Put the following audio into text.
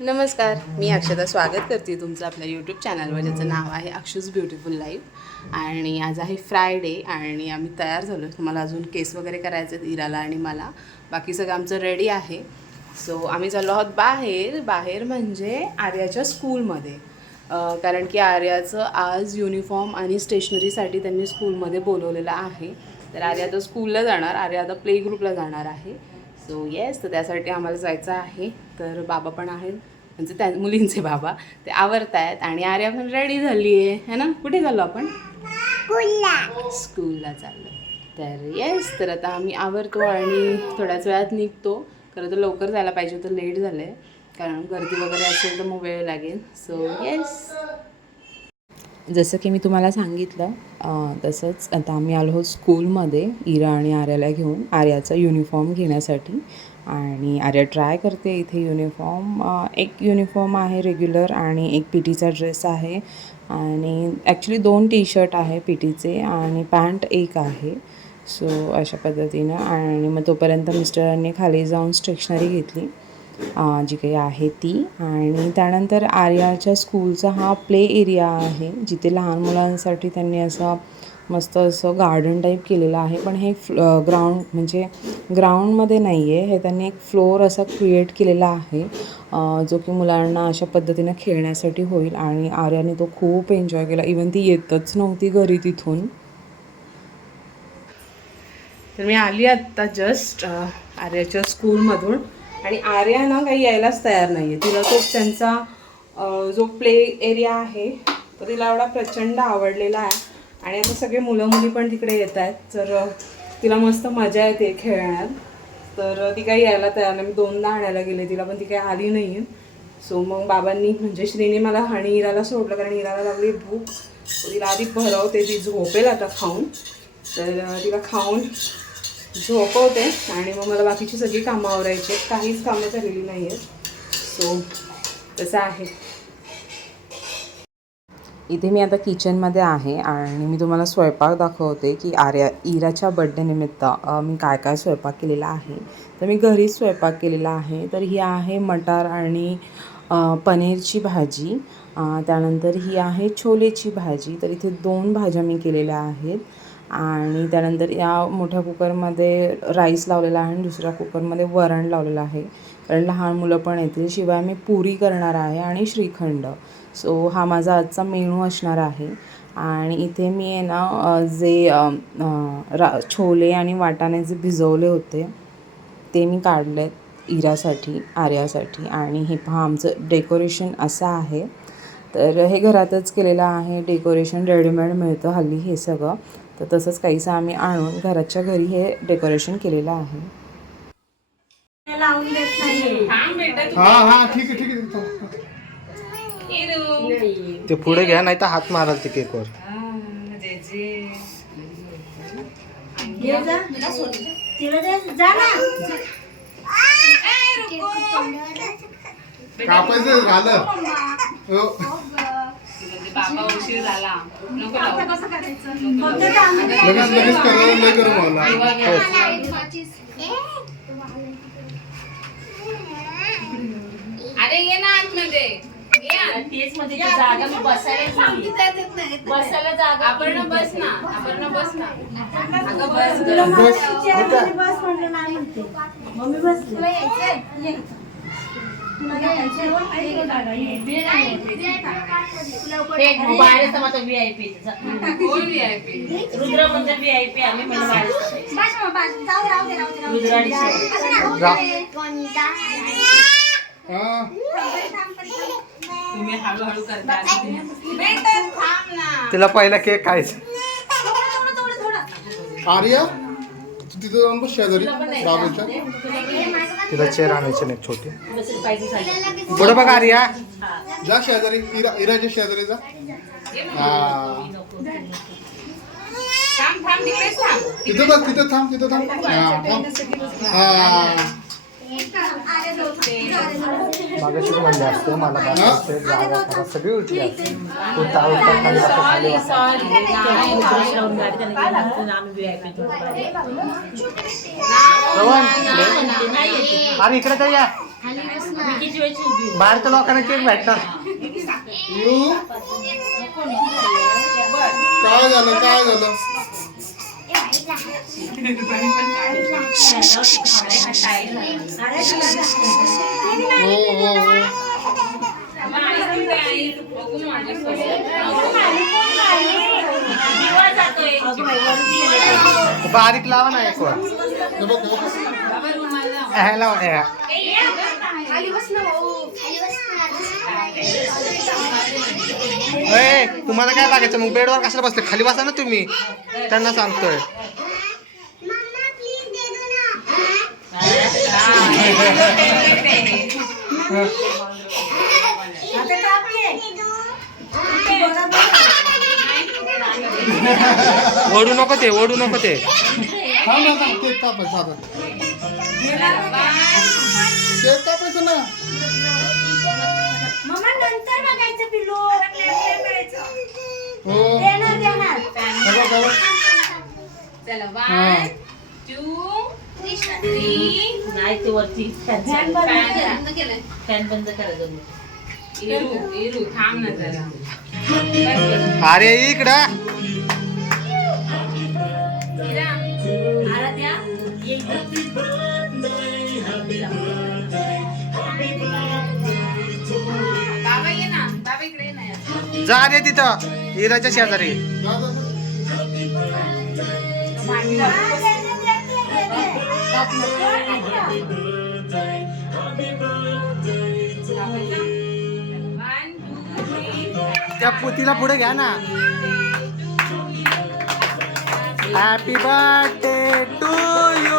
नमस्कार मी अक्षता स्वागत करते तुमचं आपल्या यूट्यूब चॅनलवर ज्याचं नाव आहे अक्षूज ब्युटिफुल लाईफ आणि आज आहे फ्रायडे आणि आम्ही तयार झालो तुम्हाला अजून केस वगैरे करायचे आहेत इराला आणि मला. बाकी सगळं आमचं रेडी आहे. सो आम्ही चाललो आहोत बाहेर. बाहेर म्हणजे आर्याच्या स्कूलमध्ये कारण की आर्याचं आज युनिफॉर्म आणि स्टेशनरीसाठी त्यांनी स्कूलमध्ये बोलवलेलं आहे. तर आर्या आता स्कूलला जाणार. आर्या आता प्ले ग्रुपला जाणार आहे. सो येस तर त्यासाठी आम्हाला जायचं आहे. तर बाबा पण आहेत. म्हणजे त्या मुलींचे बाबा. ते आवरत आहेत आणि आर्या पण रेडी झाली आहे. है ना? कुठे चाललो आपण? स्कूलला. चाललो. तर येस तर आता आम्ही आवरतो आणि थोड्याच वेळात निघतो. खरं तर लवकर जायला पाहिजे होतं. लेट झालं आहे कारण गर्दी वगैरे असेल तर मग वेळ लागेल. सो येस जसं की मी तुम्हाला सांगितलं तसंच आता आम्ही आलो आहोत स्कूलमध्ये इरा आणि आर्याला घेऊन आर्याचा युनिफॉर्म घेण्यासाठी. आणि आर्या ट्राय करते इथे युनिफॉर्म एक युनिफॉर्म आहे रेग्युलर आणि एक पी टीचा ड्रेस आहे. आणि ॲक्च्युली दोन टी शर्ट आहे पी टीचे आणि पॅन्ट एक आहे. सो अशा पद्धतीनं आणि मग तोपर्यंत मिस्टरांनी खाली जाऊन स्टेशनरी घेतली. जी काही आहे ती. आणि त्यानंतर आर्याच्या स्कूलचा हा प्ले एरिया आहे जिथे लहान मुलांसाठी त्यांनी असं मस्त असं गार्डन टाईप केलेलं आहे. पण हे फ्ल ग्राउंड म्हणजे ग्राउंडमध्ये नाही आहे हे त्यांनी एक फ्लोअर असा क्रिएट केलेला आहे जो की मुलांना अशा पद्धतीनं खेळण्यासाठी होईल. आणि आर्याने तो खूप एन्जॉय केला. इवन ती येतच नव्हती घरी तिथून. तर मी आली आत्ता जस्ट आर्याच्या स्कूलमधून आणि आर्या ना काही यायलाच तयार नाही आहे तिला तो त्यांचा जो प्ले एरिया आहे तो तिला एवढा प्रचंड आवडलेला आहे. आणि आता सगळे मुलं मुली पण तिकडे येत आहेत. तर तिला मस्त मजा येते खेळण्यात. तर ती काही यायला तयार नाही. मी दोनदा आणायला गेले तिला पण ती काही आली नाही आहे सो मग बाबांनी म्हणजे श्रीने मला आणि इराला सोडलं कारण इराला लागली भूक. तर तिला आधी भरवते ती झोपेल आता खाऊन. तर तिला खाऊन झोपवते आणि मग मला बाकीची सगळी कामं आवरायची आहेत. काहीच कामं झालेली नाही आहेत. सो तसं आहे. इथे मी आता किचनमध्ये आहे आणि मी तुम्हाला स्वयंपाक दाखवते की आर्या इराच्या बड्डे निमित्त मी काय काय स्वयंपाक केलेला आहे. तर मी घरीच स्वयंपाक केलेला आहे. तर ही आहे मटार आणि पनीरची भाजी. त्यानंतर ही आहे छोलेची भाजी. तर इथे दोन भाज्या मी केलेल्या आहेत. आणि त्यानंतर या मोठ्या कुकरमध्ये राईस लावलेला आहे आणि दुसऱ्या कुकरमध्ये वरण लावलेलं आहे. कारण लहान मुलं पण येतील. शिवाय मी पुरी करणार आहे आणि श्रीखंड. सो हा माझा आजचा मेनू असणार आहे. आणि इथे मी आहे ना जे रा छोले आणि वाटाणे जे भिजवले होते ते मी काढले आहेत इरासाठी आर्यासाठी. आणि हे पहा आमचं डेकोरेशन असं आहे. तर हे घरातच केलेलं आहे. डेकोरेशन रेडीमेड मिळतं हल्ली हे सगळं. तर तसंच काहीसं आम्ही आणून घराच्या घरी हे डेकोरेशन केलेलं आहे. हा हा ठीक आहे ठीक आहे थांब. ते पुढे घ्या नाही तर हात माराल ते केकवर. कापायचं झालं. हो. बाबा उशीर झाला. नको लगेच लगेच करायला लय गरम व्हायला अरे ये ना आतमध्ये. ये आत. तेच मध्ये ती जागा मी बसायला नाही. बसायला जागा आपण बस ना. आपण बस ना. अगं बस ग. बस. बाहेरच मग रुद्र म्हणजे आम्ही म्हणजे बाहेर रुद्राणी हा. तुम्ही हळूहळू करता. बेटर थांब ना. तिला पहिला केक खायचा. आर्या? तू तिथं जाऊन बस शेजारी. बाबूच्या. तिला चेअर आणायचे नाही छोटे. पुढे बघ आर्या. जा शेजारी इरा इराच्या शेजारी जा. हा. तिथं बघ तिथं थांब तिथं थांब. हा थांब. हा. मागाशी म्हणले असते मला बाकी जागा सगळी उठली असते तो ताव. गाडी त्यांना घेऊन आम्ही श्रवण, अरे इकडे तर या मी किती वेळची उभी आहे? बाहेरच्या लोकांना केक भेटणार यू काय झालं काय झालं हो हो हो. बारीक लावा ना एक वर हे बघ, हे बघ. ह्या लावा ह्या. ए, तुम्हाला काय लागायचं मग बेडवर कशाला बसले? खाली बसा ना तुम्ही. त्यांना सांगतोय. ओढू नको ते ओढू नको ते. कापायचं ना मम्मा नंतर बघायचं पिल्लू हो देणार देणार हे बघ, हे बघ. चला. वन टू थ्री नाही ते वरती फॅन. बंद केला. फॅन बंद करा दोन इरू इरू थांब ना जरा बस, बस. अरे इकडं इरा. आराध्या ये इकडं. बाबा ये ना बाबा इकडे ये ना जा रे तिथं हिराच्या शेजारी त्या पुतीला पुढे घ्या ना. Happy birthday to you